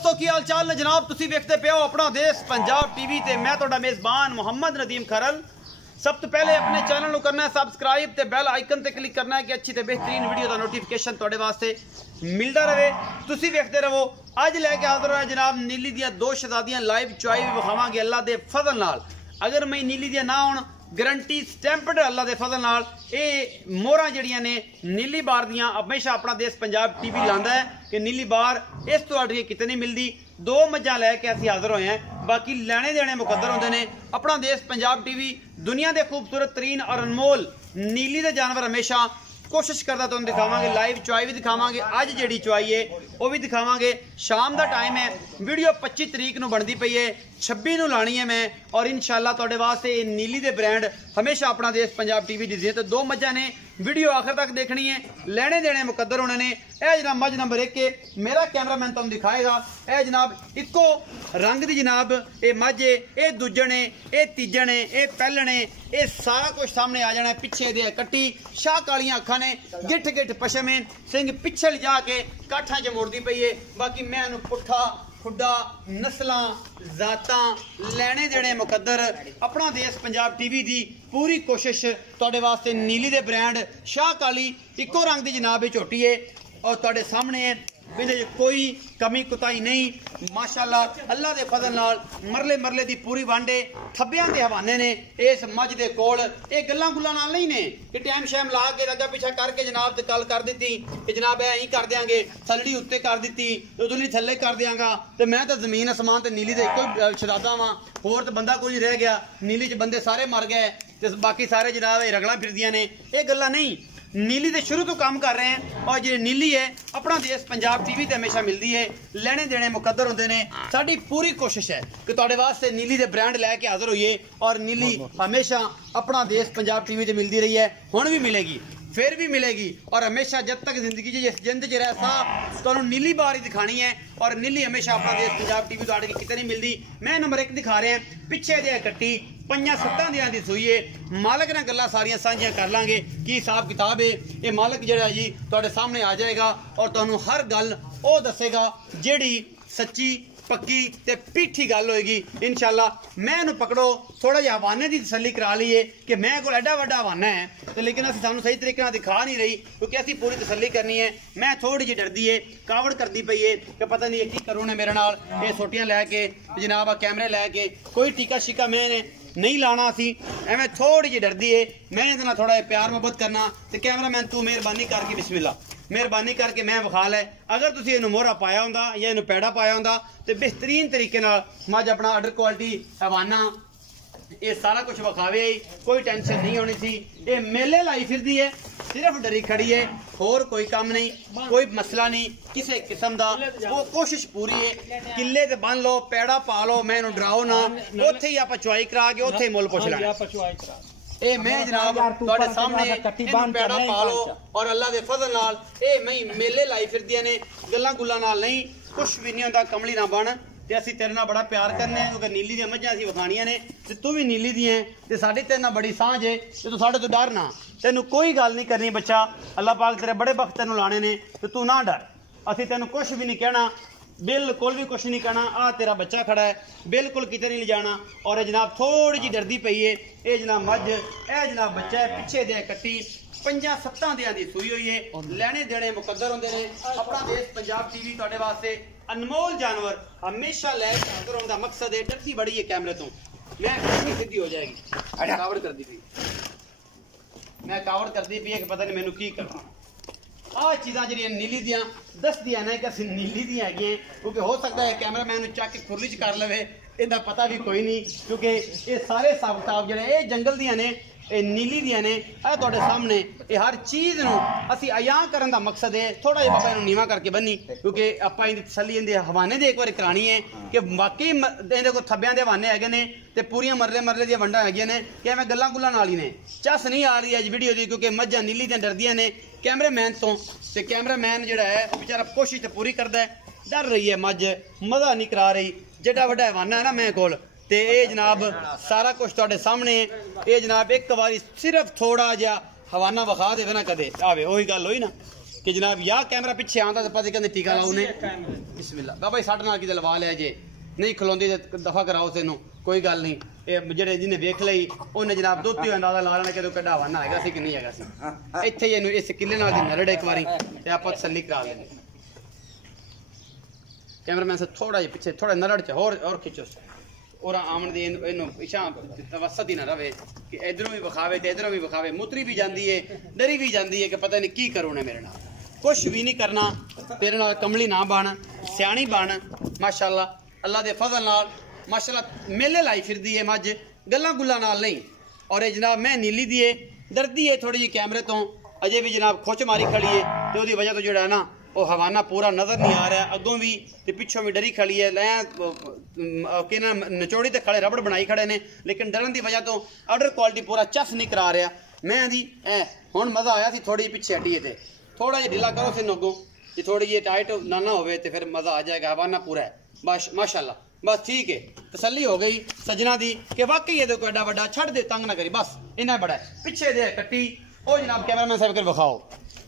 दोस्तों की हाल चाल ने जनाब तुसी देखते पे हो अपना देश पंजाब टीवी ते मैं तोड़ा मेजबान मोहम्मद नदीम खरल। सब तो पहले अपने चैनल को करना है सबसक्राइब ते बेल आइकन ते क्लिक करना है कि अच्छी ते बेहतरीन वीडियो का नोटिफिकेशन तोड़े वास्ते मिलता रहे। तुसी देखते रहो। अज लैके हाजिर है जनाब नीली दियां दो शहजादियां लाइव चुआई भी विखावांगे अल्लाह दे फजल नाल। अगर मैं नीली दियां ना होण गारंटी स्टैंपड अल्लाह दे फजल नाल ये मोहरा जड़ियां ने नीली बार दियां हमेशा अपना देश पंजाब टीवी लांदा है कि नीली बार इस तो अड़िए कितनी नहीं मिलती। दो मज्जां लैके असीं हाजिर होए हैं, बाकी लैने देने मुकद्दर होंदे ने। अपना देश पंजाब टीवी दुनिया के खूबसूरत तरीन और अनमोल नीली दे जानवर हमेशा कोशिश करता तुहानूं दिखावांगे। लाइव चुआई भी दिखावांगे, अज जिहड़ी चुआई है वह भी दिखावांगे। शाम का टाइम है, वीडियो 25 तरीक नूं बनती पई है, 26 नूं लानी है मैं। और इंशाअल्लाह तुहाडे वास्ते नीली दे ब्रांड हमेशा अपना देश पंजाब टीवी दी जित दो मज्जां ने। वीडियो आखिर तक देखनी है, लेने देने मुकद्दर होने ने। यह जनाब मज नंबर 1 के मेरा कैमरामैन तुहानूं दिखाएगा। यह जनाब इको रंग दी जनाब ये मझ है, ये दूजण है, ये तीजण है, ये पहलण है, ये सारा कुछ सामने आ जाना है। पिछे दे कट्टी शाह कालियां अखां ने, गिठ गिठ पशम है, सिंह पिछल जाके काठा च मुड़दी पई है। बाकी मैं इहनूं पुट्ठा खुड्डा नस्लां जातां लेने देने मुकद्दर अपना देश पंजाब टीवी दी पूरी कोशिश तुहाडे वास्ते नीली they brand Shah Kali eco रंग दी जनाब झोटी है और तुहाडे सामने है। इहदे कोई कमी कुताही नहीं माशाअल्लाह अल्लाह दे फजल नाल मरले मरले दी पूरी वांडे थब्बियां दे हवाने ने। इस मझ दे कोल ये गल्लां गुल्लां नाल नहीं ने कि टाइम शैम ला के अग्गा पिछा करके जनाब ते गल कर दी कि जनाब ऐ कर देंगे, थल्ली उत्ते कर दी, उधरली थल्ले कर देंगा। तो मैं तो जमीन आसमान ते नीली दे इको शरादा वां, होर तो बंदा कोई नहीं रह गया। नीली च बंदे सारे मर गए ते बाकी सारे जनाब रगड़ा फिरदियां ने। ये गल्लां नहीं, नीली दे शुरू तो काम कर रहे हैं और जो नीली है अपना देश पंजाब टीवी ते हमेशा मिलती है। लेने देने मुकद्दर होंदे ने। साडी पूरी कोशिश है कि तुहाडे वास्ते नीली दे ब्रांड लैके हाजिर होइए और नीली हमेशा अपना देश पंजाब टीवी ते मिलती रही है, हुण भी मिलेगी, फिर भी मिलेगी और हमेशा जब तक जिंदगी जिस जिंद च रह सा तुहानूं नीली बार ही दिखानी है। और नीली हमेशा अपना देश पंजाब टीवी तो अड़ के कितने नहीं मिलती। मैं नंबर 1 दिखा रहे हैं, पिछे दे कट्टी 5-7 दियां दी सूई है। मालक ने गल्लां सारियां सांझियां कर लांगे की हिसाब किताब है। ये मालक जिहड़ा जी तुहाडे सामने आ जाएगा और तुहानूं हर गल वो दसेगा जिहड़ी सच्ची पक्की ते पीठी गल होएगी इंशाअल्लाह। मैं इहनूं पकड़ो थोड़ा जिहा हवाने की तसल्ली करा लीए कि मैं कोल एडा वड्डा हवाना है तो लेकिन असीं सानूं सही तरीके नाल दिखा नहीं रही क्योंकि असीं पूरी तसल्ली करनी है। मैं थोड़ी जी डरदी है, कावड़ करदी पई है कि पता नहीं की करूँ ने मेरे नाल। ये सोटियां लैके जनाब कैमरे लैके कोई टीका शीका मैंने नहीं लाना सी, एवं थोड़ी जी डरदी है। मैं इहदे नाल थोड़ा प्यार मुहब्बत करना ते कैमरामैन तू मेहरबानी करके बिस्मिल्ला मेहरबानी करके मैं विखा लै। अगर तुसीं इहनूं मोहरा पाया हुंदा या इहनूं पैड़ा पाया हुंदा तो बेहतरीन तरीके नाल मझ अपना अडर क्वालिटी हवाना ये सारा कुछ विखावे, कोई टेंशन नहीं होनी सी। ये मेले लाई फिरदी है, सिर्फ डरी खड़ी है, होर कोई काम नहीं, कोई मसला नहीं किसी किस्म का। वो कोशिश पूरी है किले ते बन लो, पैड़ा पा लो, मैं इहनूं डराओ ना, उत्थे ही आपां चुआई करा के उत्थे ही मुल पुछ लैणा। ए मैं जनाब तुहाडे सामने पैड़ा पा लो और अल्लाह दे फजल नाल ए मैं मेले लाई फिरदियां ने, गल्लां गुल्लां नाल नहीं, कुछ भी नहीं होंदा। कमली ना बन ते असीं तेरे नाल बड़ा प्यार करने क्योंकि नीली दी मझां असीं विखाणियां ने ते तू भी नीली दी है ते साडी तेरे नाल बड़ी सांझ है ते तू साडे तो डर ना। तैनूं कोई गल नहीं करनी बच्चा, अल्लाह पाक तेरे बड़े बख्त तैनूं लाने ने ते तू ना डर। असीं तैनूं कुछ भी नहीं कहना, बिल्कुल भी कुछ नहीं कहना। आ तेरा बच्चा खड़ा है, बिल्कुल किते नहीं ले जाना। और ये जनाब थोड़ी जी डरदी पई है। ये जनाब मझ ए जनाब बच्चा है, पिछे दे कट्टी 5-7 दियां दी सूई हुई है। लेने देने मुकद्दर होंदे ने। अपना देश पंजाब टीवी तुहाडे वास्ते अनमोल जानवर हमेशा लैके हाजिर होने का मकसद है। डरती बड़ी है कैमरे तो, मैं सीधी हो जाएगी, कावड़ कर दी पई, मैं कावड़ कर दी पई है कि पता नहीं मैनू की करना। आ चीज़ां जिहड़ियां नीली दियां दसदियां ने कि असीं नीली दियां हैगियां क्योंकि हो सकता है कैमरामैन चक के खुरली च कर लवे, इहदा पता भी कोई नहीं क्योंकि ये सारे हिसाब किताब जिहड़े ये जंगल दियां ने, ये नीली दियां ने। आ तुहाडे सामने ये हर चीज़ नूं असीं अयां करन दा मकसद है। थोड़ा जिहा बाबा इहनूं नीवा करके बन्नी क्योंकि आपां इहदी तसल्ली इहदे हवाने दे एक बार करानी है कि वाकई इहदे कोल थब्बियां दे हवाने हैगे ने ते पूरियां मरले मरले दियां वंडां हैगियां ने कि एवें गल्लां गुल्लां नाल ही ने। चस नहीं आ रही अज वीडियो दी क्योंकि मझां नीली दियां डरदियां ने कैमरामैन तो ते कैमरामैन जिहड़ा है बेचारा कोशिश तो पूरी करदा है, डर रही है मझ, मज़ा नहीं करा रही। जेड़ा वड्डा हवाना है ना मैं कोल ते ये जनाब सारा कुछ तुहाडे सामने। ये जनाब एक बारी सिर्फ थोड़ा जिहा हवाना विखा देवे ना कदे आवे, वही गल होई ना कि जनाब या कैमरा पिछे आंदा तो पता कहते टीका लाओ ने बिस्मिल्लाह बाबा जी साढ़े नाल की लवा लिया जे नहीं खलोंदी ते दफा कराओ तेनू कोई गल नहीं ये जेड़े जिन्हें वेख लई उन्हें जनाब दुध ही अंदाजा ला लेना कि कड़ा हवाना हैगा सी कि नहीं हैगा सी इत्थे ही इस किले नाल दी नरड़ एक बारी ते आपां तसल्ली करा लेंगे कैमरामैन से थोड़ा जिहा पिछे थोड़ा नरड़ च और खिचो और आमन दी इनू पिछा तवसत ही ना रहे कि इधरों भी विखावे ते इधरों भी विखावे मुतरी भी जाती है डरी भी जाती है कि पता नहीं की करूँ ने मेरे नाल कुछ भी नहीं करना तेरे नाल कमली ना बन सियाणी बन माशाअल्लाह अल्लाह दे फजल नाल माशाअल्लाह मेले लाई फिरदी है मज गल्लां गुल्लां नाल नहीं और ये जनाब मैं नीली दी है डरदी है थोड़ी जी कैमरे तो अजे भी जनाब खुच मारी खड़ी है तो उसकी वजह तो जो है ना वो हवाना पूरा नजर नहीं आ रहा अगों भी ते पिछों भी डरी खड़ी है लै के ना नचोड़ी ते खड़े रबड़ बनाई खड़े ने लेकिन डरन की वजह तो ऑर्डर क्वालिटी पूरा चस नहीं करा रहा मैं दी हुण मजा आया थी थोड़ी पिछे हटिए थे थोड़ा जिहा ढीला करो फिर अगों जे थोड़ी जी टाइट ना हो फिर मजा आ जाएगा हवाना पूरा है बस माशाअल्लाह बस ठीक है तसल्ली हो गई सजना दी कि वाकई ये देखो एडा बड़ा छड़ दे तंग ना करी बस इन्ना बड़ा है पिछे दे कट्टी ओ जनाब कैमरामैन साहब कर विखाओ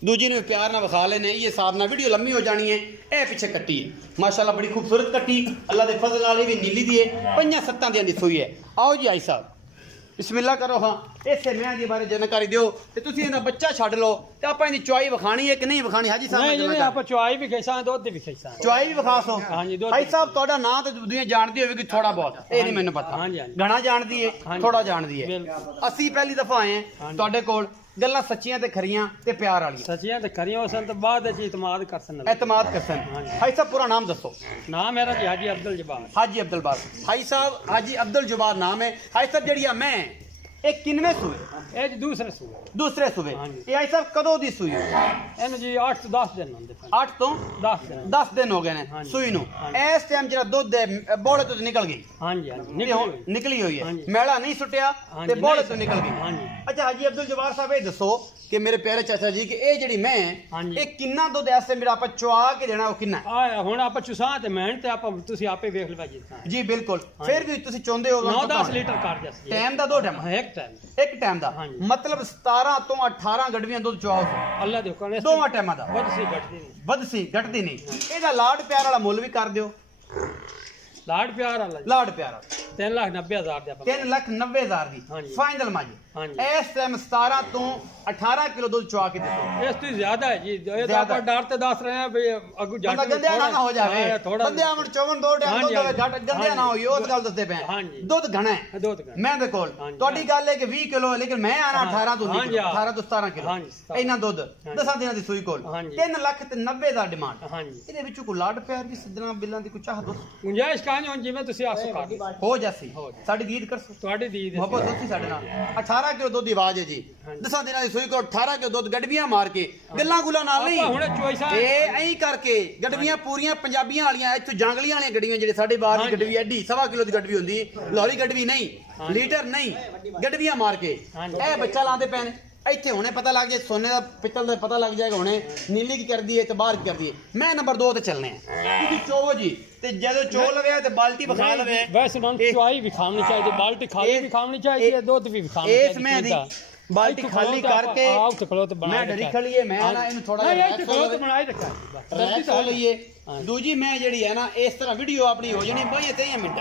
दूजी ने प्यार ना विखा लेने ये साथ ना वीडियो लम्मी हो जानी है ए पिछे कट्टी है माशाअल्लाह बड़ी खूबसूरत कट्टी अल्लाह दे फजल नाल भी नीली दी है 5-7 दी दी सुई है आओ जी आई साहब बिस्मिल्लाह करो हाँ इसे मैं दी बारे जानकारी दियो ते तुसी इना बच्चा छड़ लो ते आपां इदी चुआई विखानी है कि नहीं विखानी हाजी साहब नहीं जी आपां चुआई भी खैसा दूध भी खैसा चुआई भी विखा सो हां जी दूध भाई साहब तोड़ा नाम तो दुनिया जानदी होवेगी थोड़ा बहुत ए नहीं मैंने पता हां जी घना जानदी है थोड़ा जानदी है असि पहली दफा आए हैं तोड़े कोल गल्लां सच्चियां ते खरियां ते प्यार वाली सच्चियां ते खरियां होसन तो बाद विच इतमाद करसन एतमाद करसन भाई साहब पूरा नाम दसो नाम मेरा जी हाजी अब्दुल जब्बार हाजी अब्दुल जब्बार भाई साहब हाजी अब्दुल जब्बार नाम है भाई साहब जड़िया मैं एक किनवे सूए ए जी दूसरे सूबे ये भाई साहब कदों दी सूई एनु जी 8 to 10 दिन होंदे 8 तो 10 दिन हो गए ने सूई नु इस टाइम जरा दूध दे बोले तो निकल गई हां जी निकली हुई है मैला नहीं सुटिया ते बोले तो निकल गई हां जी अच्छा हाजी अब्दुल जब्बार साहब ये दसो कि मेरे प्यारे चाचा जी कि ए जड़ी मैं ए किन्ना दूध ऐसे मेरा आप चुआ के देना वो किन्ना हुन आप चुसा ते मेहनत आप तुसी आपे देख लवा जी बिल्कुल फिर भी तुसी चोंदे हो 9-10 लीटर कर दस टाइम दा 2 टाइम एक टाइम दा मतलब 17 तो 18 गडवियां दूध चुआओ अल्लाह दे हुक्म दोवां टाइमां दा बदसी घटदी नहीं एदा लाड प्यार वाला मुੱਲ भी कर दियो लाड प्यार वाला 3,90,000 दा 3,90,000 दी फाइनल माजी इस टाइम 17 तो 18 किलो दूध चुआ के दसो इस तो ज्यादा है जी ये तो आप डर ते दस रहे हैं भाई अगू जाट गंदे ना हो जावे बंदे आवन 54 2 टाइम दूध होवे घट गंदे ना होई उस गल दसदे पे दूध घना है मैं दे कोल तोडी गल है कि 20 किलो लेकिन मैं आना 18 तो 18 तो 17 किलो इना दूध 10 दिनां दी सूई कोल 3,90,000 डिमांड ਇਹਦੇ ਵਿੱਚੋਂ ਕੋ ਲਾਡ ਪਿਆਰ ਦੀ ਸੱਜਣਾ ਬਿੱਲਾਂ ਦੀ ਕੋਈ ਚਾਹ ਦੋ ਗੁੰਜਾਇਸ਼ ਕਾਹਨੀ ਹੁਣ ਜਿਵੇਂ ਤੁਸੀਂ ਆਸੋ ਕਰ ਹੋ ਜਾਸੀ ਸਾਡੀ ਦੀਦ ਕਰਸੋ ਤੁਹਾਡੀ ਦੀਦ ਮੁਹੱਬਤ ਦੋਸਤੀ ਸਾਡੇ ਨਾਲ 18 ਕਿਲੋ ਦੁੱਧ ਦੀ ਆਵਾਜ਼ ਹੈ ਜੀ 10 ਦਿਨਾਂ ਦੀ ਸੂਈ ਕੋ 18 ਕਿਲੋ ਦੁੱਧ ਗੜਵੀਆਂ ਮਾਰ ਕੇ ਗੱਲਾਂ ਗੁੱਲਾਂ ਨਾਲ ਨਹੀਂ ਹੁਣ ਚੋਇਸਾ ਇਹ ਐਂ ਕਰਕੇ ਗੜਵੀਆਂ ਪੂਰੀਆਂ ਪੰਜਾਬੀਆਂ ਵਾਲੀਆਂ ਇੱਥੋਂ ਜਾਂਗਲੀਆਂ ਵਾਲੀਆਂ ਗੱਡੀਆਂ ਜਿਹੜੇ ਸਾਡੇ ਬਾਹਰ ਦੀ ਗੱਡਵੀ ਐਡੀ 1.5 ਕਿਲੋ ਦੀ ਗੱਡਵੀ ਹੁੰਦੀ ਲਾਹੌਰੀ ਗੱਡਵੀ ਨਹੀਂ ਲੀਟਰ ਨਹੀਂ ਗੱਡਵੀਆਂ ਮਾਰ ਕੇ ਇਹ ਬੱਚਾ ਲਾਉਂਦੇ ਪਏ ਨੇ ਇੱਥੇ ਹੁਣੇ ਪਤਾ ਲੱਗ ਜਾਏ ਸੋਨੇ ਦਾ ਪਿੱਤਲ ਦਾ ਪਤਾ ਲੱਗ ਜਾਏਗਾ ਹੁਣੇ ਨੀਲੀ ਕੀ ਕਰਦੀ ਹੈ ਤੇ ਬਾਹਰ ਕੀ ਕਰਦੀ ਹੈ ਮੈਂ ਨੰਬਰ 2 ਤੇ ਚੱਲਨੇ ਆ ਤੁਸੀਂ ਚੋਵੋ ਜੀ ਤੇ ਜਦੋਂ ਚੋ ਲਵੇ ਤੇ ਬਾਲਟੀ ਵਿਖਾ ਲਵੇ ਵੈਸੇ ਨਾ ਚੁਆਈ ਵਿਖਾਉਣੀ ਚਾਹੀਦੀ ਬਾਲਟੀ ਖਾਲੀ ਵਿਖਾਉਣੀ ਚਾਹੀਦੀ ਦੁੱਧ ਵੀ ਵਿਖਾਉਣਾ ਇਸ ਮੈਂ ਦੀ ਬਾਲਟੀ ਖਾਲੀ ਕਰਕੇ ਮੈਂ ਡਰੀ ਖਲੀਏ ਮੈਂ ਨਾ ਇਹਨੂੰ ਥੋੜਾ ਜਿਹਾ ਖਲੋ ਬਣਾਈ ਰੱਖਿਆ ਰੱਖ ਲਈਏ ਦੂਜੀ ਮੈਂ ਜਿਹੜੀ ਹੈ ਨਾ ਇਸ ਤਰ੍ਹਾਂ ਵੀਡੀਓ ਆਪਣੀ ਹੋ ਜਾਣੀ 22-23 ਮਿੰਟ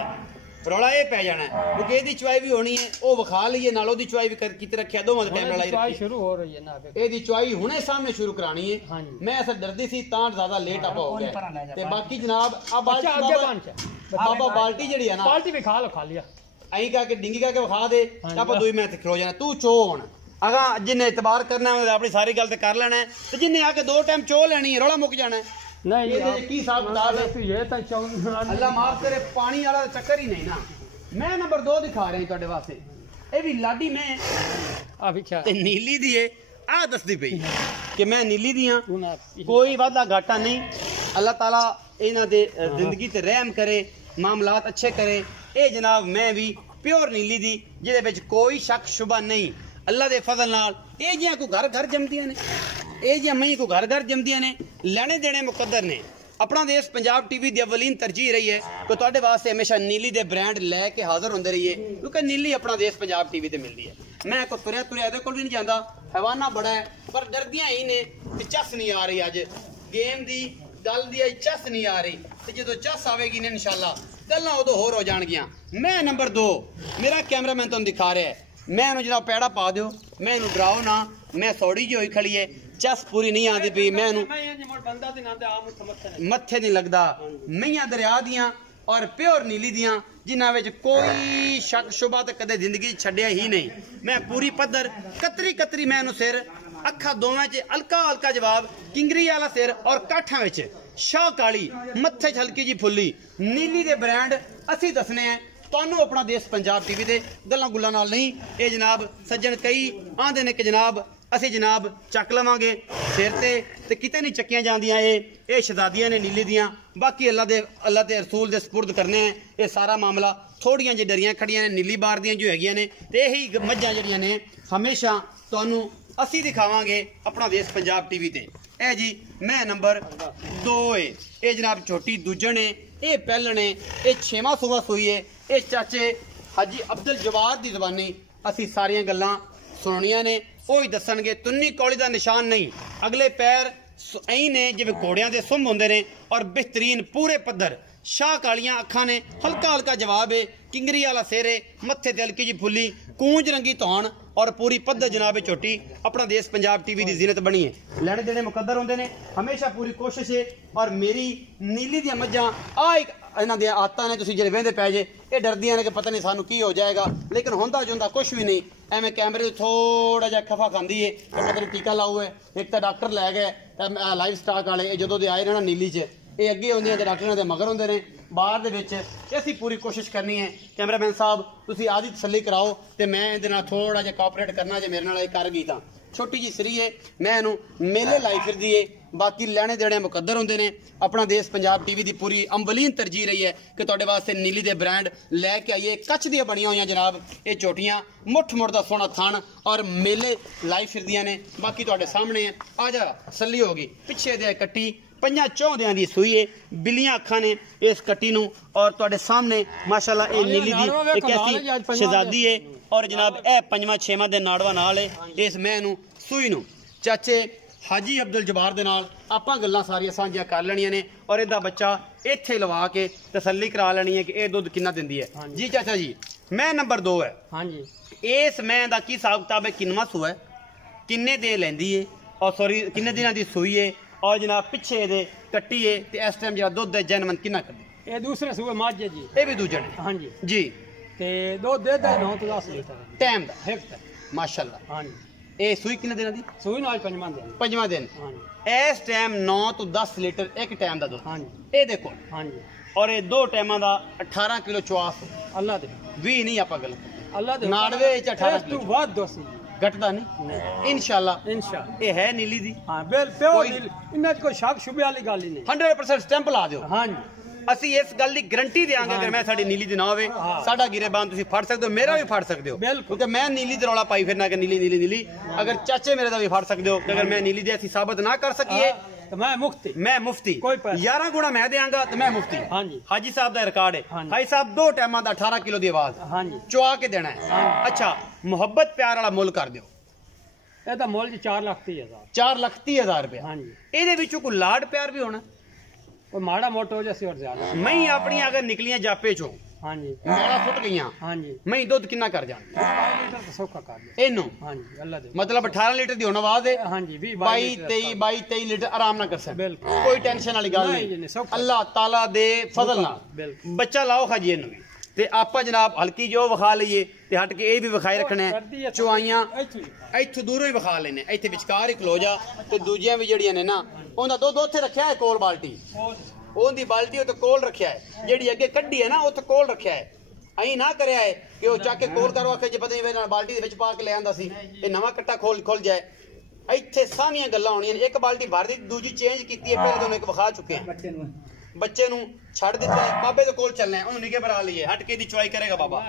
ਰੌਲਾ ਇਹ ਪੈ ਜਾਣਾ ਕਿਉਂਕਿ ਇਹਦੀ ਚੁਆਈ ਵੀ ਹੋਣੀ ਹੈ ਉਹ ਵਿਖਾ ਲਈਏ ਨਾਲ ਉਹਦੀ ਚੁਆਈ ਵੀ ਕੀਤੀ ਰੱਖਿਆ ਦੋਵਾਂ ਦੇ ਟਾਈਮ ਲੜਾਈ ਚੁਆਈ ਸ਼ੁਰੂ ਹੋ ਰਹੀ ਹੈ ਨਾ ਇਹਦੀ ਚੁਆਈ ਹੁਣੇ ਸਾਹਮਣੇ ਸ਼ੁਰੂ ਕਰਾਣੀ ਹੈ ਮੈਂ ਅਸਲ ਡਰਦੀ ਸੀ ਤਾਂ ਜ਼ਿਆਦਾ ਲੇਟ ਆਪਾਂ ਹੋ ਗਏ ਤੇ ਬਾਕੀ ਜਨਾਬ ਆ ਬਾਬਾ ਬਾਲਟੀ ਜਿਹੜੀ ਹੈ ਨਾ ਬਾਲਟੀ ਵਿਖਾ ਲੋ ਖਾ ਲਿਆ ਐਂ ਕਰਕੇ ਡਿੰਗੀ ਕਰਕੇ ਵਿਖਾ ਦੇ ਆਪਾਂ ਦੋਈ ਮੈਂ ਖਲੋ ਜਾਣਾ ਤੂੰ ਚੋ ਹੁਣ ਅਗਾ ਜਿੰਨੇ ਇਤਬਾਰ ਕਰਨਾ ਆਪਣੀ ਸਾਰੀ ਗੱਲ ਤੇ ਕਰ ਲੈਣਾ ਤੇ ਜਿੰਨੇ ਆ ਕੇ 2 ਟਾਈਮ ਚੋ ਲੈਣੀ ਰੌਲਾ ਮੁੱਕ ਜਾਣਾ नहीं ये की साहब बता दे ये तो अल्लाह माफ करे पानी वाला चक्कर ही नहीं ना मैं नंबर 2 दिखा रहा हूं ਤੁਹਾਡੇ ਵਾਸਤੇ ਇਹ ਵੀ ਲਾਡੀ ਮੈਂ ਆ ਵਿਖਾ ਤੇ ਨੀਲੀ ਦੀ ਏ ਆ ਦੱਸਦੀ ਪਈ ਕਿ ਮੈਂ ਨੀਲੀ ਦੀਆਂ ਕੋਈ ਵਾਦਾ ਘਾਟਾ ਨਹੀਂ ਅੱਲਾਹ ਤਾਲਾ ਇਹਨਾਂ ਦੇ ਜ਼ਿੰਦਗੀ ਤੇ ਰਹਿਮ ਕਰੇ ਮਾਮਲਾਤ ਅੱਛੇ ਕਰੇ ਇਹ ਜਨਾਬ ਮੈਂ ਵੀ ਪਿਓਰ ਨੀਲੀ ਦੀ ਜਿਹਦੇ ਵਿੱਚ ਕੋਈ ਸ਼ੱਕ ਸ਼ੁਬਾ ਨਹੀਂ ਅੱਲਾਹ ਦੇ ਫਜ਼ਲ ਨਾਲ ਇਹ ਜਿਹੀਆਂ ਕੋ ਘਰ ਘਰ ਜੰਮਦੀਆਂ ਨੇ ਇਹ ਜਿਹੀਆਂ ਮਈ ਕੋ ਘਰ ਘਰ ਜੰਮਦੀਆਂ ਨੇ ਲੈਣੇ ਦੇਣੇ ਮੁਕੱਦਰ ਨੇ अपना देश पंजाब टीवी की अवलीन तरजीह रही है तो तुहाडे वास्ते हमेशा नीली दे ब्रांड लैके हाजिर होंदे रहिए क्योंकि नीली अपना देश पंजाब टीवी ते मिलती है मैं को तुरिया तुरिया इहदे कोल भी नहीं जांदा हैवाना बड़ा है पर डरदियां ही ने ते चस नहीं आ रही अज गेम दी गल दी अज चस नहीं आ रही ते जो चस आवेगी ने इंशाल्लाह गल्लां उदों होर हो जाणगियां। मैं नंबर 2 मेरा कैमरामैन तुहानूं दिखा रहा है मैं इहनूं जनाब पैड़ा पा दिओ मैं इहनूं डराओ ना मैं सौड़ी जी होई खड़ी है चस पूरी नहीं आती पई मैं मत्थे नहीं लगदा मैयां दरिया दियां और प्योर नीली दियां जिन्हां विच कोई शक शुबा ते कदे जिंदगी छड्डिया ही नहीं। मैं पूरी पद्धर कतरी कतरी मैं इहनूं सिर अखा दोवां च हल्का हल्का जवाब किंगरी वाला सिर और काठां विच शाह काली मत्थे च हल्की जी फुल्ली नीली दे ब्रांड असीं दसने हैं ਤੁਹਾਨੂੰ अपना देश पंजाब टीवी दे गल्लां गुल्लां नाल नहीं ये जनाब सज्जन कई आंदे ने कि जनाब ਅਸੀਂ जनाब ਚੱਕ ਲਵਾਂਗੇ ਸਿਰ ਤੇ ਕਿਤੇ ਨਹੀਂ ਚੱਕੀਆਂ ਜਾਂਦੀਆਂ ਇਹ ਸ਼ਹਜ਼ਾਦੀਆਂ ਨੇ ਨੀਲੀ ਦੀਆਂ ਬਾਕੀ ਅੱਲਾ ਦੇ ਰਸੂਲ ਦੇ ਸਪੁਰਦ ਕਰਨੇ ਆ ਇਹ ਸਾਰਾ ਮਾਮਲਾ ਥੋੜੀਆਂ ਜਿਹੀ ਡਰੀਆਂ ਖੜੀਆਂ ਨੇ ਨੀਲੀ ਬਾਰ ਦੀਆਂ ਜੋ ਹੈਗੀਆਂ ਨੇ ਤੇ ਇਹੀ ਮੱਝਾਂ ਜਿਹੜੀਆਂ ਨੇ ਹਮੇਸ਼ਾ ਤੁਹਾਨੂੰ ਅਸੀਂ ਦਿਖਾਵਾਂਗੇ ਆਪਣਾ ਦੇਸ਼ ਪੰਜਾਬ ਟੀਵੀ ਤੇ। ਇਹ ਜੀ ਮੈਂ ਨੰਬਰ 2 ਇਹ ਜਨਾਬ ਛੋਟੀ ਦੂਜਣ ਹੈ ਇਹ ਪਹਿਲਣ ਹੈ ਇਹ 6ਵਾਂ ਸੂਆ ਸੂਈ ਹੈ ਇਹ ਚਾਚੇ ਹਾਜੀ ਅਬਦੁਲ ਜਵਾਦ ਦੀ ਜ਼ਬਾਨੀ ਅਸੀਂ ਸਾਰੀਆਂ ਗੱਲਾਂ ਸੁਣਨੀਆਂ ਨੇ ਉਹ ਹੀ ਦੱਸਣਗੇ ਤੁੰਨੀ ਕੌਲੀ ਦਾ ਨਿਸ਼ਾਨ ਨਹੀਂ ਅਗਲੇ ਪੈਰ ਐਂ ਨੇ ਜਿਵੇਂ ਘੋੜਿਆਂ ਦੇ ਸੁੰਮ ਹੁੰਦੇ ਨੇ ਔਰ ਬਿਹਤਰੀਨ ਪੂਰੇ ਪੱਧਰ शाह कालियां अखा ने हल्का हल्का जवाब है किंगरी वाला सिर है मत्थे ते हल्की जी फुल्ली कूंज रंगी धौन और पूरी पद्धर जनाब छोटी अपना देश पंजाब टीवी की जीनत बनी है। लैने देने मुकद्दर होंगे ने हमेशा पूरी कोशिश है और मेरी नीली दी मझां आ एक इन्हां दी आदतां ने तुसीं जिहड़े वेंदे पै जे ये डरदियां ने कि पता नहीं सानू की हो जाएगा लेकिन होंदा जुंदा कुछ भी नहीं एवें कैमरे थोड़ा जिहा खफा खांदी है पता नहीं टीका लाओ है एक तो डॉक्टर लै गए लाइव स्टॉक वाले जदों दे आए ने ना नीली च ये अगे होंगे डॉक्टर के मगर होंगे ने बाहर असी पूरी कोशिश करनी है कैमरामैन साहब तुसी आदि तसली कराओ तो मैं ये थोड़ा जिहा कोऑपरेट करना जे मेरे नाल कर गई तो छोटी जी सरी है मैं इनू मेले लाई फिरदी है बाकी लैने देने मुकद्दर होंगे ने अपना देश पंजाब टीवी की पूरी अंबलीन तरजीह रही है कि तुहाडे वास्ते नीली दे ब्रांड लैके आइए कच्छ दी बनिया हुई जनाब ये चोटियां मुठ मुठ दा सोहना थान और मेले लाई फिरदियां ने बाकी तुहाडे सामने है आ जा तसली होगी पिछे दे कट्टी पंजा चौंदियां दी सूई है बिल्लियां अखां ने इस कट्टी नूं और तुहाडे सामने माशाअल्लाह ये नीली दी एक ऐसी शहजादी है और जनाब ए पंजवां छेवां दे नाड़वा नाल है इस मैं नूं सूई नूं चाचे हाजी अब्दुल जबार दे नाल आपां गल्लां सारियां सांझियां कर लेणियां ने और इहदा बच्चा इत्थे लवा के तसल्ली करा लेनी है कि ये दुध किन्ना दिंदी है। जी चाचा जी मैं नंबर 2 है हां जी इस मैं दा की हिसाब किताब है किन्नवां सूआ है किन्ने दे लैंदी है और सॉरी किन्ने दिनां दी सूई है और जनाब पिछे दे कट्टी है ते इस टाइम जरा दुध दे जनमन किन्ना करदी ये दूसरे सूए मझ है जी ये भी दूजन है हां जी जी ते दुध दे 9 तो 10 लीटर टाइम दा हिफ्त माशाअल्लाह हां जी ए सूई किन्ने दिनां दी सूई नाल पंजवां दिन हां जी इस टाइम 9 तो 10 लीटर एक टाइम दा दुध हां जी ए देखो हां जी और ये दो टाइमां दा 18 किलो चवास अल्लाह दे 20 नहीं आपा गल अल्लाह दे 99 च 18 किलो बाद दोसी घटदा नहीं इंशाअल्लाह ये है नीली दी हां बिल प्योर इन्ना कोई शक शुबे वाली गल ही नहीं 100% स्टैंप ला दियो हां जी ਅਸੀਂ ਇਸ ਗੱਲ ਦੀ ਗਾਰੰਟੀ ਦੇਾਂਗੇ ਅਗਰ ਮੈਂ ਸਾਡੀ ਨੀਲੀ ਦੀ ਨਾ ਹੋਵੇ ਸਾਡਾ ਗਿਰੇਬਾਨ ਤੁਸੀਂ ਫੜ ਸਕਦੇ ਹੋ ਮੇਰਾ ਵੀ ਫੜ ਸਕਦੇ ਹੋ ਕਿਉਂਕਿ ਮੈਂ ਨੀਲੀ ਦੇ ਰੌਲਾ ਪਾਈ ਫਿਰਨਾ ਕਿ ਨੀਲੀ ਨੀਲੀ ਨੀਲੀ ਅਗਰ ਚਾਚੇ ਮੇਰੇ ਦਾ ਵੀ ਫੜ ਸਕਦੇ ਹੋ ਕਿ ਅਗਰ ਮੈਂ ਨੀਲੀ ਦੇ ਅਸੀਂ ਸਾਬਤ ਨਾ ਕਰ ਸਕੀਏ तो मैं मुफ्ती 11 गुणा मैं देंगा तो मैं मुफ्ती हाँ जी हाजी साहब का रिकॉर्ड है हाजी साहब 2 टाइम 18 किलो की आवाज हाँ जी चुआ के देना है अच्छा मोहब्बत प्यार वाला मुल कर दियो ਇਹਦਾ ਮੁੱਲ ਜੀ 4,30,000 रुपए हाँ जी ਇਹਦੇ ਵਿੱਚੋਂ ਕੋਈ ਲਾਡ ਪਿਆਰ ਵੀ ਹੋਣਾ ਕੋਈ ਮਾੜਾ ਮੋਟਾ ਹੋ ਜਾਸੀ ਔਰ ਜ਼ਿਆਦਾ ਮੈਂ ਆਪਣੀ ਅਗਰ ਨਿਕਲੀਆਂ ਜਾਪੇ ਚੋਂ हाँ जी मेरा फुट गईयां हाँ जी मैं दुध कितना कर जान सौखा कर इनू हाँ जी अल्लाह दे मतलब 18 लीटर दी होना आवाज है हाँ जी 22 लीटर आराम ना कर सकते बिल्कुल कोई टेंशन वाली गल नहीं अल्लाह ताला दे फजल नाल बच्चा लाओ खाजी इनू ते आपा जनाब हल्की जो विखा लईए ते हट के ये भी विखाए रखना है चुआइयां इत्थों दूरों ही विखा लेने इत्थे विचकार ही खलो जा ते दूजियां भी जड़ियां ने ना उहदा दुध उत्थे रखिया है कोल बाल्टी ਉਹਦੀ ਬਾਲਟੀ ਉਹ ਤੇ ਕੋਲ ਰੱਖਿਆ ਹੈ ਜਿਹੜੀ ਅੱਗੇ ਕੱਢੀ ਹੈ ਨਾ ਉੱਥੇ ਕੋਲ ਰੱਖਿਆ ਹੈ ਐਂ ਨਾ ਕਰਿਆ ਹੈ ਕਿ ਉਹ ਚੱਕ ਕੇ ਕੋਲ ਕਰਵਾ ਕੇ ਜੇ ਪਤਾ ਨਹੀਂ ਵੇ ਨਾਲ ਬਾਲਟੀ ਦੇ ਵਿੱਚ ਪਾ ਕੇ ਲੈ ਆਂਦਾ ਸੀ ਇਹ ਨਵਾਂ ਕੱਟਾ ਖੁੱਲ ਜਾਏ ਇੱਥੇ ਸਾਰੀਆਂ ਗੱਲਾਂ ਹੋਣੀਆਂ ਨੇ ਇੱਕ ਬਾਲਟੀ ਭਰ ਦੀ ਦੂਜੀ ਚੇਂਜ ਕੀਤੀ ਹੈ ਪਹਿਲੇ ਦੋਨੋਂ ਇੱਕ ਵਿਖਾ ਚੁੱਕੇ ਆ ਬੱਚੇ ਨੂੰ ਛੱਡ ਦਿੱਤਾ ਹੈ ਬਾਬੇ ਦੇ ਕੋਲ ਚੱਲਣਾ ਉਹਨੂੰ ਨਿਗੇ ਬਣਾ ਲਈਏ ਹਟ ਕੇ ਦੀ ਚੁਆਈ ਕਰੇਗਾ ਬਾਬਾ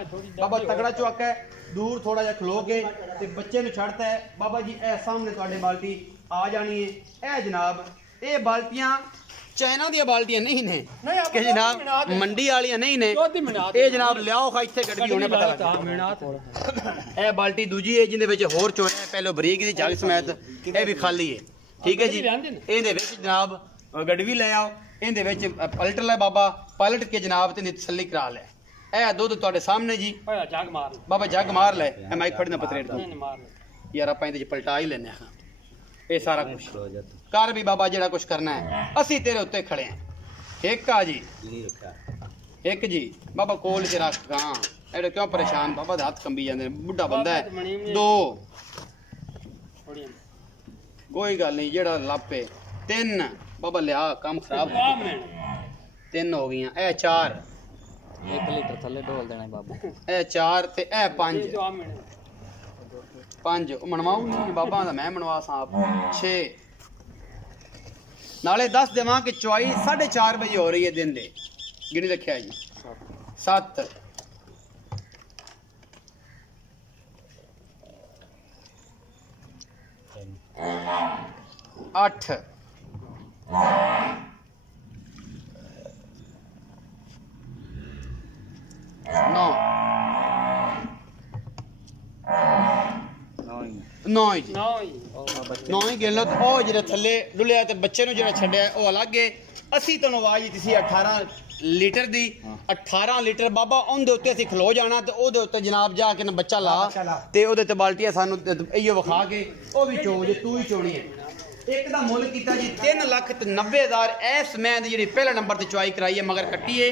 ਤਗੜਾ ਚੁਆਕਾ ਹੈ ਦੂਰ ਥੋੜਾ ਜਿਹਾ ਖਲੋ ਕੇ ਤੇ ਬੱਚੇ ਨੂੰ ਛੱਡਦਾ ਹੈ ਬਾਬਾ ਜੀ ਇਹ ਸਾਹਮਣੇ ਤੁਹਾਡੇ ਬਾਲਟੀ ਆ ਜਾਣੀ ਹੈ ਇਹ ਜਨਾਬ ਇਹ ਬਾਲਟੀਆਂ चाइना दी बाल्टियां नहीं ने नहीं, कि जनाब मंडी वालियां नहीं ने ये जनाब लियाओ खा इत्थे गड्डी होने पता लग ए बाल्टी दूजी है जिंदे विच होर चोया है पहले बरीक दी जग समेत ए भी खाली है ठीक है जी इहदे विच जनाब गड्डी भी ले आओ इहदे विच पलट ले बाबा पलट के जनाब ते तसल्ली करा ले ए दुध तुहाडे सामने जी जग मार बाबा जग मार ले ए माइक फड़ना पतरेट तो मार यार आप इहदे च पलटा ही लेने हां ये सारा कुछ कर भी बाबा जेड़ा कुछ करना है असी तेरे उत्ते खड़े हैं एक आ जी एक जी बाबा कोल च रख हां एड़े क्यों परेशान बाबा दे हाथ कंबी जांदे बुढ़ा बंदा है दो कोई गल नहीं जेड़ा लापे तीन बाबा लिया काम खराब तीन हो गई ए चार 1 लीटर थल्ले ढोल देना बाबू ए चार ते ए पांच पांच मनवाऊ नहीं बाबा दा मैं मनवा साहब 6 नाले 10 देवां कि चवाई 4:30 बजे हो रही है दिन दे गिनी रखिया जी 7 8 9 9 जी 9 ही गिन लो ओ जेड़ा थल्ले डुलिया ते बच्चे नु जेड़ा छड्या ओ अलग है ਅਸੀਂ ਤੁਹਾਨੂੰ ਆਵਾਜ਼ ਦਿੱਤੀ ਸੀ 18 ਲੀਟਰ ਦੀ 18 ਲੀਟਰ ਬਾਬਾ ਉਹਦੇ ਉੱਤੇ ਅਸੀਂ ਖਲੋ ਜਾਣਾ ਤੇ ਉਹਦੇ ਉੱਤੇ ਜਨਾਬ ਜਾ ਕੇ ਨਾ ਬੱਚਾ ਲਾ ਤੇ ਉਹਦੇ ਤੇ ਬਾਲਟੀਆਂ ਸਾਨੂੰ ਇਹੋ ਵਿਖਾ ਕੇ ਉਹ ਵੀ ਚੋ ਜੇ ਤੂੰ ਹੀ ਚੋਣੀ ਹੈ ਇੱਕ ਦਾ ਮੁੱਲ ਕੀਤਾ ਜੀ 3,90,000 ਐਸ ਮੈਂ ਦੀ ਜਿਹੜੀ ਪਹਿਲਾ ਨੰਬਰ ਤੇ ਚੁਆਈ ਕਰਾਈ ਹੈ ਮਗਰ ਕੱਟੀ ਹੈ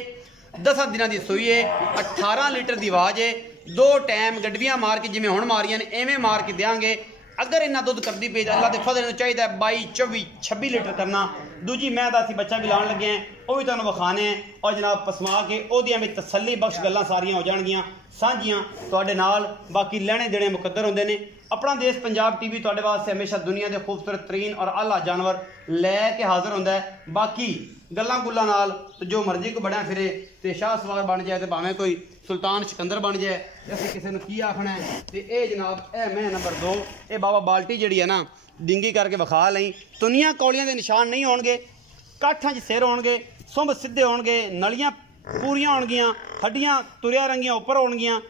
10 ਦਿਨਾਂ ਦੀ ਸੂਈ ਹੈ 18 ਲੀਟਰ ਦੀ ਆਵਾਜ਼ ਹੈ ਦੋ ਟਾਈਮ ਗੱਡਵੀਆਂ ਮਾਰ ਕੇ ਜਿਵੇਂ ਹੁਣ ਮਾਰੀਆਂ ਨੇ ਐਵੇਂ ਮਾਰ ਕੇ ਦੇਾਂਗੇ अगर इन्ना दुध करती पे अल्लाह के फजल चाहिए 22 24 26 लीटर करना दूजी मैं असी बच्चा भी लाने लगे हैं वह भी तुहानू विखाने हैं और जनाब पसमा के ओदियां भी तसल्ली बख्श गल्लां सारियां हो जाणगियां सांझियां तुहाडे नाल बाकी लेने देने मुकद्दर होंदे ने अपना देश पंजाब टीवी तुहाडे वास्ते हमेशा दुनिया के खूबसूरत तरीन और आला जानवर लैके हाजिर होंदा है बाकी गल्लां गुल्लां नाल जो मर्जी को बढ़िया फिरे ते शाह सवार बन जाए तो भावें कोई सुल्तान सिकंदर बन जाए असीं किसी नूं की आखना है ते ए जनाब ए मैं नंबर 2 ये बाबा बाल्टी जिहड़ी है ना डिंगी करके विखा लई तुनियां कौलियां दे निशान नहीं होणगे काठां 'च सिर होणगे सुंभ सीधे होणगे नलियां पूरियां होणगियां हड्डियां तुरिया रंगियां उपर होणगियां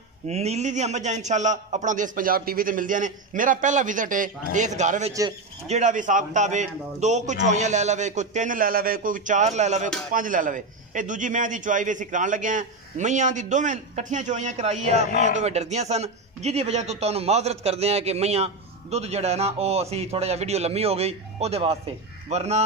नीली दी मझां इंशाअल्लाह अपना देश पंजाब टीवी ते मिलदियां ने मेरा पहला विजिट है इस घर विच जेड़ा भी हिसाब किताब है 2 कोई चौइयां लै लवे कोई 3 लै लवे कोई 4 लै लवे कोई 5 लै लवे ये दूजी मैं दी चुआई भी असीं कराण लगे हैं मईयां दी दोवें कट्ठियां चुआइयां कराई आ मईयां दोवें डरदियां सन जिहदी वजह तो तुहानूं माजरत करदे हैं कि मईयां दुध जिहड़ा है ना वो असीं थोड़ा जिहा वीडियो लम्मी हो गई उहदे वास्ते वरना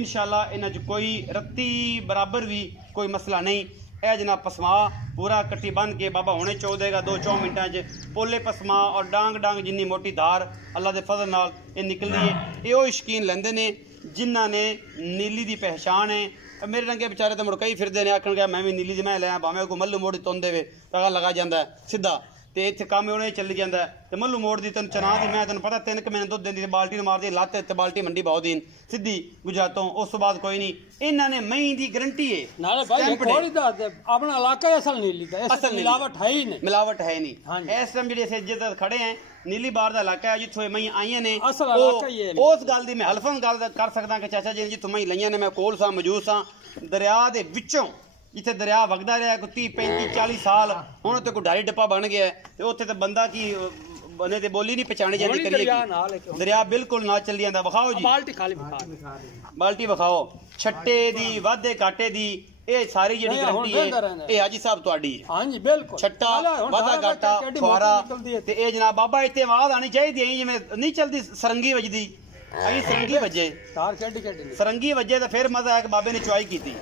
इंशाअल्लाह इन्हां च कोई रत्ती बराबर भी कोई मसला नहीं ए जनाब पसमा पूरा कट्टी बन के बाबा हुणे चो देगा 2-4 मिनटां च पोले पसमा और डांग डांग जिन्नी मोटी धार अल्लाह दे फजल नाल ये निकलदी है ये वो शकीन लैंदे ने जिन्हां ने नीली दी पहचान है मेरे रंगे बेचारे तो मुड़कई फिरदे ने आखण गया मैं भी नीली दी मैं लिया भावें कोई मल्लू मोड़ी तुन देवे तगा लगा जांदा सीधा ते इत्थे काम उहने चली जांदा ते मल्लू मोड़ दी तैनूं चना दी मैं तैनूं पता 3 महीने दुध देंदी ते बाल्टी नूं मारदी लत्त ते बाल्टी मंडी बाउ दीन सीधी गुजरातों उस तो बाद कोई नहीं इन्हां ने मई दी गारंटी है नाले भाई कोई दस दे अपना इलाका असल नीली का असल मिलावट है ही नहीं मिलावट है नहीं इस टाइम जेह्ड़े असीं जिधर खड़े हैं नीली बार दा इलाका है जित्थों मई आईयां ने असल इलाका ही है उस गल दी मैं हल्फन गल कर सकदा कि चाचा जी जित्थों मई लईयां ने मैं कोल सां मौजूद सां दरिया दे विचों जिथे दरिया वगदा रहा कोई 30-35-40 साल हुण उत्ते कोई डारी डप्पा बन गया ते उत्थे ते बंदा की बने ते बोली नहीं पहचानी जाती करिए दरिया बिल्कुल ना चली जांदा विखाओ जी बाल्टी खाली विखा बाल्टी विखाओ छट्टे दी वाधे काटे दी ये सारी जेडी गारंटी है ये हाजी साहब तुहाडी है हां जी बिल्कुल छट्टा वाधा काटा फुआरा ते ये जनाब बाबा इत्ते आवाज आनी चाहिए जिवें नहीं चलदी सरंगी वजदी आई सरंगी वजे तार केडी केडी सरंगी वजे तो फिर मजा है कि बाबे ने चुआई कीती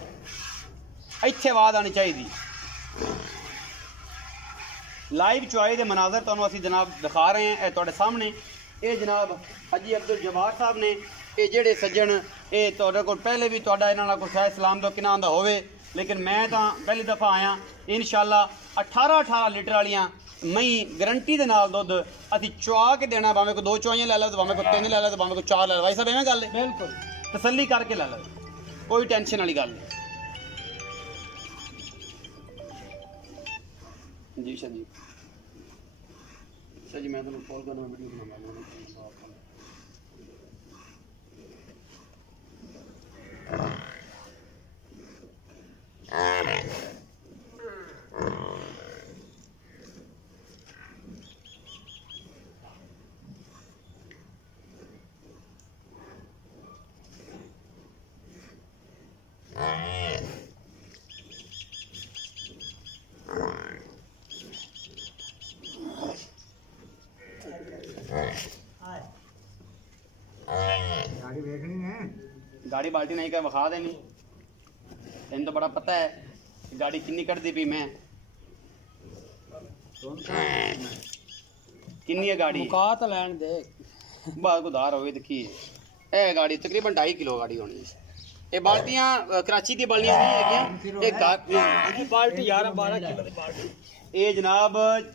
ਇੱਥੇ ਆਵਾਜ਼ ਆਣੀ ਚਾਹੀਦੀ ਲਾਈਵ ਚੁਆਈ ਦੇ ਮਨਾਜ਼ਰ ਤੁਹਾਨੂੰ ਅਸੀਂ ਜਨਾਬ ਦਿਖਾ ਰਹੇ ਹਾਂ ਇਹ ਤੁਹਾਡੇ ਸਾਹਮਣੇ ਇਹ ਜਨਾਬ ਹਾਜੀ ਅਬਦੁਲ ਜਵਾਰ ਸਾਹਿਬ ਨੇ ਇਹ ਜਿਹੜੇ ਸੱਜਣ ਇਹ ਤੁਹਾਡੇ ਕੋਲ ਪਹਿਲੇ ਵੀ ਤੁਹਾਡਾ ਇਹਨਾਂ ਨਾਲ ਕੋਈ ਸ਼ਾਇਦ ਸਲਾਮ ਦਾ ਕਿਨਾਂ ਦਾ ਹੋਵੇ ਲੇਕਿਨ ਮੈਂ ਤਾਂ ਪਹਿਲੀ ਦਫਾ ਆਇਆ ਇਨਸ਼ਾਅੱਲਾ 18 ਲੀਟਰ ਵਾਲੀਆਂ ਮਈ ਗਰੰਟੀ ਦੇ ਨਾਲ ਦੁੱਧ ਅਸੀਂ ਚੁਆ ਕੇ ਦੇਣਾ ਭਾਵੇਂ ਕੋਈ 2 ਚੁਆਈਆਂ ਲੈ ਲਓ ਤੇ ਭਾਵੇਂ ਕੋਈ 3 ਲੈ ਲਓ ਤੇ ਭਾਵੇਂ ਕੋਈ 4 ਲੈ ਲਓ ਭਾਈ ਸਾਹਿਬ ਐਵੇਂ ਗੱਲ ਹੈ ਬਿਲਕੁਲ ਤਸੱਲੀ ਕਰਕੇ ਲੈ ਲਓ ਕੋਈ ਟੈਨਸ਼ਨ ਵਾਲੀ ਗੱਲ ਨਹੀਂ जी सर जी मैं तो कॉल करना वीडियो बनाऊंगा माड़ी बाल्टी नहीं कर विखा देनी तेन तो बड़ा पता है गाड़ी किन्नी कटदी पई मैं किन्नी है गाड़ी मुकात लैन दे बात उधार होगी देखी ए गाड़ी तकरीबन 2.5 किलो गाड़ी होनी है ये बाल्टियां कराची दी बाल्टियां नहीं है एक बाल्टी 11-12 किलो दी बाल्टी ये जनाब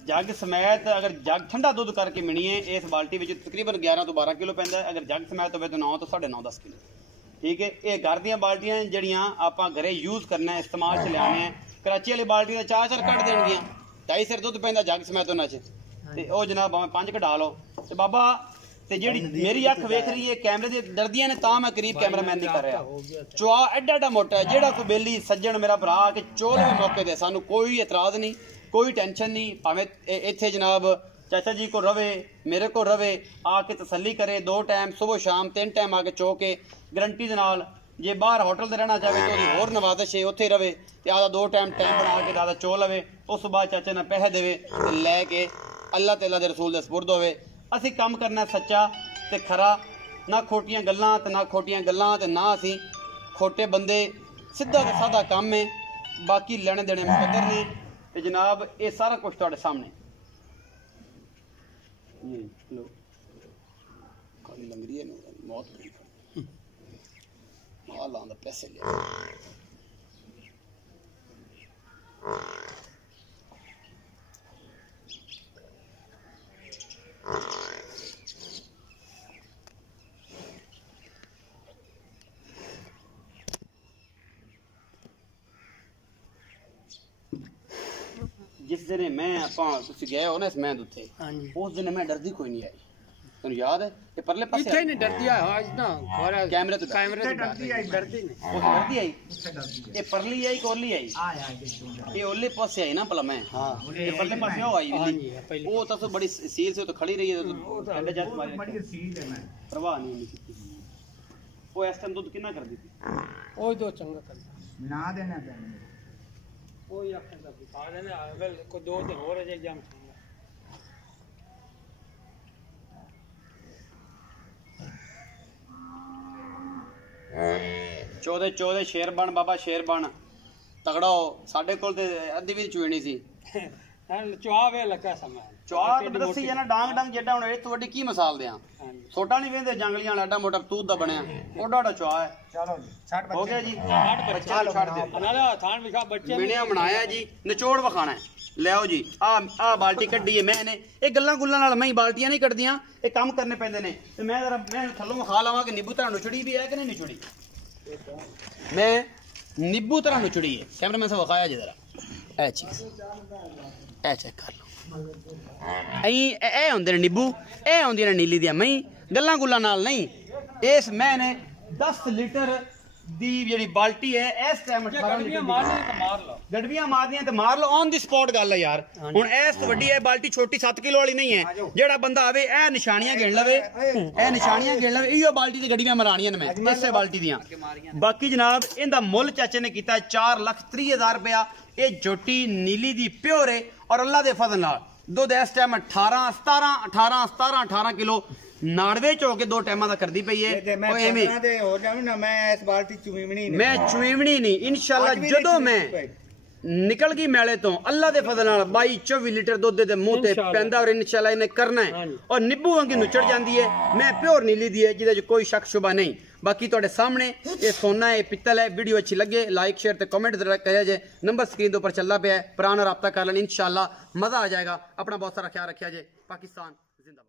जग समेत अगर जग ठंडा दुध करके मिनी है इस बाल्टी में तकरीबन 11 तो 12 किलो पैंदा है अगर जग समेत हो तो 9 तो 9.5-10 किलो ठीक है ये घर दी बाल्टियां जड़ियां आप घरे यूज करना है इस्तेमाल च लियाने हैं कराची वाली बाल्टी 4 कट देणगियां 2.5 सिर दुध पैंदा जग समेत उन्हां च ते ओ जनाब भावें 5 कढा लो ते बाबा ते जेड़ी मेरी अख वेख रही है कैमरे दी डरदियां ने तां मैं करीब कैमरामैन नहीं कर रहा चुआ एडा मोटा है जेड़ा कोई बेली सज्जन मेरा भरा के चोलवे मौके दे सानू कोई एतराज नहीं कोई टेंशन नहीं भावें इत्थे जनाब चाचा जी को रवे मेरे को रवे आके तसल्ली करे 2 टाइम सुबह शाम 3 टाइम आके चो के गारंटी दे नाल जे बाहर होटल ते रहना चाहे तो ओदी होर नवाजिश है उत्थे रवे ते आदा 2 टाइम बना के दादा चो लवे उस बाद चाचे ने पैसे देवे ते लैके अल्लाह ते अल्लाह दे रसूल दे सुपुर्द होवे असी काम करना सच्चा ते खरा ना खोटियां गल्लां ते ना खोटियां गल्लां ते ना असी खोटे बंदे सीधा ते सादा काम है बाकी लेने देने मुकद्दर ने ते जनाब ये सारा कुछ तुहाडे सामने लो काली लंगरी है मौत माल आंदा पैसे ले जिस दिन मैं गए हो ना इस मैंद उत्थे उस दिन मैं डरदी कोई नहीं आई तेन याद है ये परले पासे इथे नहीं डरदी आज ना कैमरे तो डरदी आई वो डरदी आई ये परली आई कोली आई ये ओले पासे आई ना भला मैं हां ये परले पासे हो आई वो तो बड़ी सील से तो खड़ी रही है तो ठंडे जात मारी बड़ी सील है मैं परवाह नहीं की वो इस टाइम दूध कितना कर दी थी ओ दो चंगा कर ना देना पैन ओ या खंदा दिखा देना अगर को 2 दिन हो रहे एग्जाम चौदह शेर बन बाबा शेर बन तगड़ा हो साडे कोल ते अद्धी भी चुईनी सी चुआवे लगा समय चुआ ते दसी है ना डांग डांग जेडा हुन इस तो वड्डी की मिसाल देयां छोटा नहीं वेंदे जंगलियां वाला एडा मोटा तूत दा बनया ओडा ओडा चुआ है चलो जी 60 हो गया जी 60 बच्चे छोड़ दे नाले थान विखा बच्चे मिणिया बनाया जी निचोड़ वखाना है लियाओ जी आ बाल्टी कड्डी है मैंने ये गल्लां गुल्लां नाल मैं बाल्टियां नहीं कड्दियां ये काम करने पैंदे ने ते मैं जरा मैं थल्लों खा लावां कि नींबू तरह नुचड़ी भी है कि नहीं नुचड़ी मैं नींबू तरह नुचड़ी है कैमरामैन से वखाया जी जरा ए चीज ए चेक कर लो ए होंदे ने नींबू ए होंदी ने नीली दियां मैं गल्लां गुल्लां नाल नहीं इस मैंने 10 लीटर दी जेडी बाल्टी है इस टाइम 18 लीटर गड़बियां मारनियां ते मार लो ऑन दी स्पॉट गल है यार हुन इस तो वड्डी है बाल्टी छोटी 7 किलो वाली नहीं है जेड़ा बंदा आवे ए निशानियां गिन लवे ए निशानियां गिन लवे इयो बाल्टी ते गड़बियां मरानियां ने मैं इसे बाल्टी दियां बाकी जनाब इंदा मुल चाचे ने कीता 4,30,000 रुपया ये झोटी नीली दी प्योर है और अल्लाह दे फजल नाल दुध इस टाइम 18 किलो नाड़वे चो के 2 टाइम कर दी पई है मैं चुईवनी नहीं इंशाल्लाह जदों मैं निकल गई मेले तो अल्लाह दे फजल नाल 22-24 लीटर दुध दे मुंह ते पैंदा और इंशाल्लाह इन्हें करना है और निब्बू वांगी नुचड़ जांदी है मैं प्योर नीली दी है जिदे च कोई शक शुबा नहीं बाकी तुहाडे सामने ये सोना है पित्तल है वीडियो अच्छी लगे लाइक शेयर ते कमेंट जरा करिया जे नंबर स्क्रीन पर चलता पे है पुराना राब्ता कर लें इंशाल्लाह मजा आ जाएगा अपना बहुत सारा ख्याल रखिया जे पाकिस्तान जिंदाबाद।